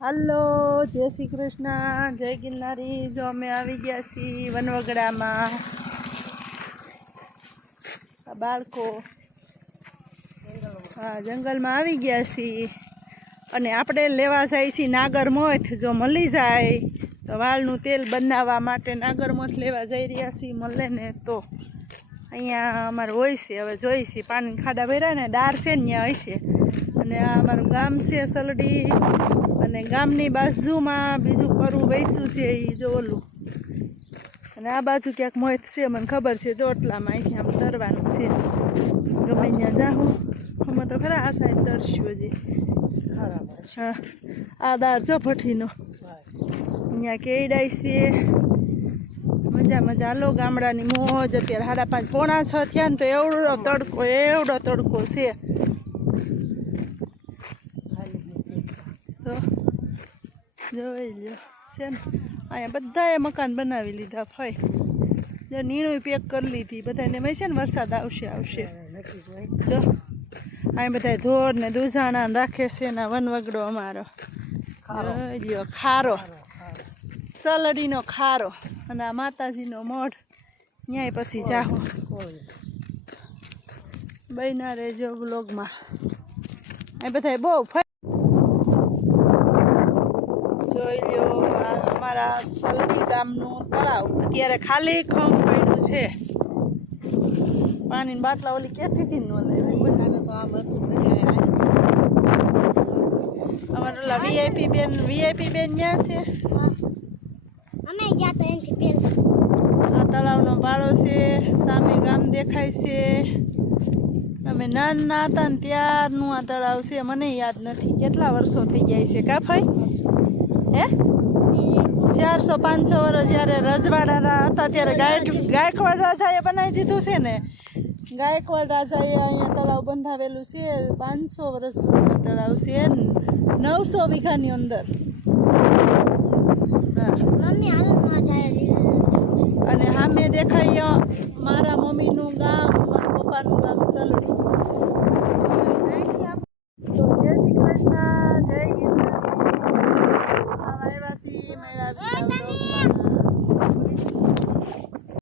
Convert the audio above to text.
Hello, જય શ્રી કૃષ્ણ, જય ગિરનારી। જો અમે આવી ગયા છીએ વનવગડામાં। આ બાળકો હા જંગલમાં આવી ગયા છીએ અને આપણે લેવા જાય છીએ નાગરમોથ। જો મળી જાય તો વાળનું તેલ બનાવવા માટે નાગરમોથ લેવા જઈ રહ્યા છીએ। મળે ને તો અહીંયા અમારે હોય છે। હવે જોઈ છીએ પાણી ખાડા ભર્યા ને ડાર છે ને ત્યાં હશે। અને આ અમારું ગામ છે સલડી અને ગામની બાજુમાં બીજું ફરવું વૈસું છે એ જો ઓલું અને આ બાજુ ક્યાંક મોત છે મને ખબર છે ચોટલામાં અહીંથી આમ તરવાનું છે ગમે ત્યાં જાઉં અમે તો ખરા આ સાઈડ તરશું હજી। હા આ દાર જો ભઠ્ઠીનો અહીંયા કેડાય છે મજા મજા। હાલો ગામડાની મોજ। અત્યારે 5:30 પોણા 6 થયા ને તો એવડો તડકો છે તો જોઈ લો છે ને। અહીંયા બધાએ મકાન બનાવી લીધા ભાઈ। જો નીણું પેક કરી લીધી બધાને મેં છે ને વરસાદ આવશે જો અહીં બધા ધોર ને દૂધાણા રાખે છે ને વનવગડો અમારો જોઈ લો ખારો સલડીનો ખારો અને આ માતાજીનો મઢ ન્યાય પછી જાહો બન્યા રહેજો બ્લોગમાં। અહીં બધા બહુ જોઈ લો અમારા સલડી ગામનું તળાવ અત્યારે ખાલી ખમ પડ્યું છે। પાણીની બાટલા ઓલી ક્યાંથી હતી ને અમારે ઓલા વીઆઈપી બેન ત્યાં છે આ તળાવનો પાળો છે સામે ગામ દેખાય છે। અમે નાના હતા ને ત્યારનું આ તળાવ છે મને યાદ નથી કેટલા વર્ષો થઈ જાય છે કા ભાઈ હે 400-500 વર્ષ જ્યારે રજવાડા હતા ત્યારે ગાયકવાડ રાજાએ બનાવી દીધું છે ને। ગાયકવાડ રાજાએ અહીંયા તળાવ બંધાવેલું છે 500 વર્ષ જૂનું તળાવ છે 900 વીઘાની અંદર। અને સામે દેખાય મારા મમ્મીનું ગામ મારા પપ્પાનું ગામ સલડી